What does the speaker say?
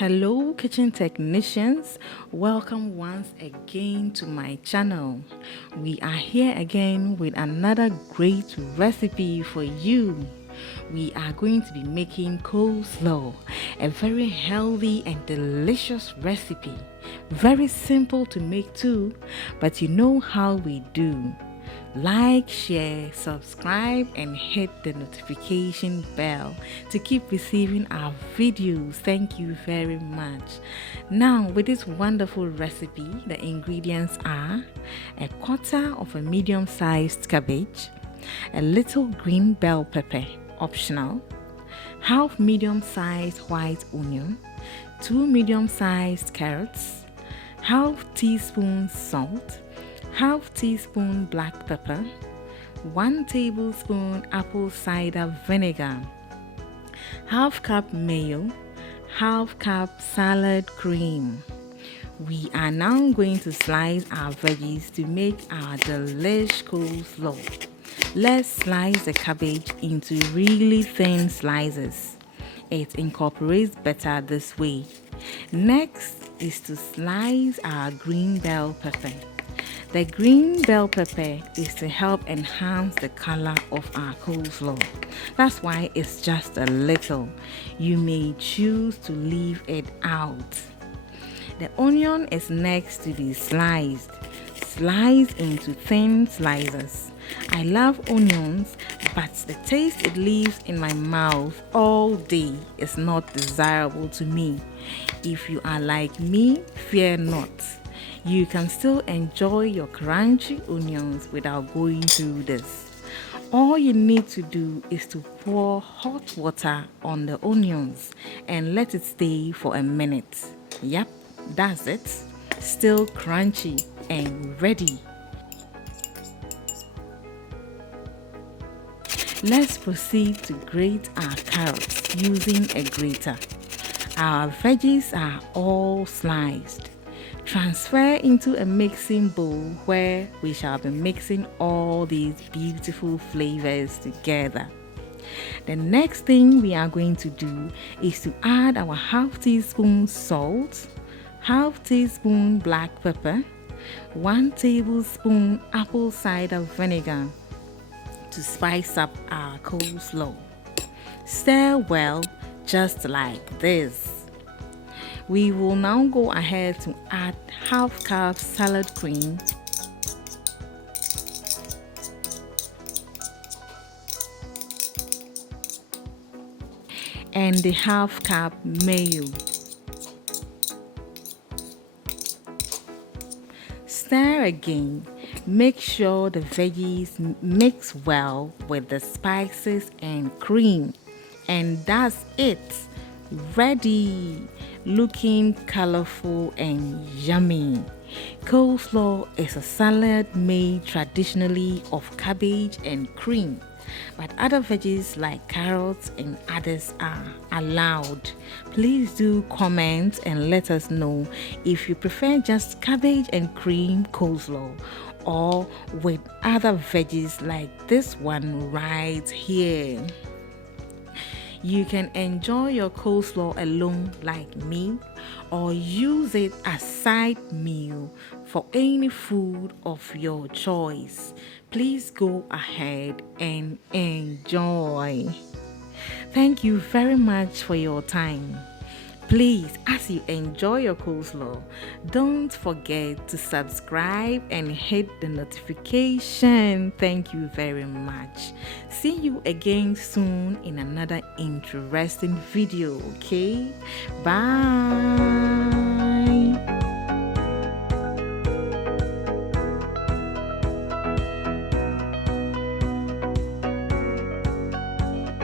Hello, kitchen technicians. Welcome once again to my channel. We are here again with another great recipe for you. We are going to be making coleslaw, a very healthy and delicious recipe. Very simple to make too, but you know how we do. Like, share, subscribe, and hit the notification bell to keep receiving our videos. Thank you very much. Now, with this wonderful recipe, the ingredients are a quarter of a medium-sized cabbage, a little green bell pepper, optional, half medium-sized white onion, 2 medium-sized carrots, half teaspoon salt, half teaspoon black pepper, 1 tablespoon apple cider vinegar, half cup mayo, half cup salad cream. We are now going to slice our veggies to make our delish coleslaw. Let's slice the cabbage into really thin slices. It incorporates better this way. Next is to slice our green bell pepper. The green bell pepper is to help enhance the color of our coleslaw. That's why it's just a little. You may choose to leave it out. The onion is next to be sliced. Slice into thin slices. I love onions, but the taste it leaves in my mouth all day is not desirable to me. If you are like me, fear not. You can still enjoy your crunchy onions without going through this. All you need to do is to pour hot water on the onions and let it stay for a minute. Yep, that's it. Still crunchy and ready. Let's proceed to grate our carrots using a grater. Our veggies are all sliced. Transfer into a mixing bowl where we shall be mixing all these beautiful flavors together. The next thing we are going to do is to add our half teaspoon salt, half teaspoon black pepper, 1 tablespoon apple cider vinegar to spice up our coleslaw. Stir well, just like this. We will now go ahead to add half cup salad cream, and the half cup mayo. Stir again. Make sure the veggies mix well with the spices and cream. And that's it. Ready. Looking colorful and yummy. Coleslaw is a salad made traditionally of cabbage and cream, but other veggies like carrots and others are allowed. Please do comment and let us know if you prefer just cabbage and cream coleslaw or with other veggies like this one right here. You can enjoy your coleslaw alone like me, or use it as side meal for any food of your choice. Please go ahead and enjoy. Thank you very much for your time. Please, as you enjoy your coleslaw, don't forget to subscribe and hit the notification. Thank you very much. See you again soon in another interesting video, okay? Bye.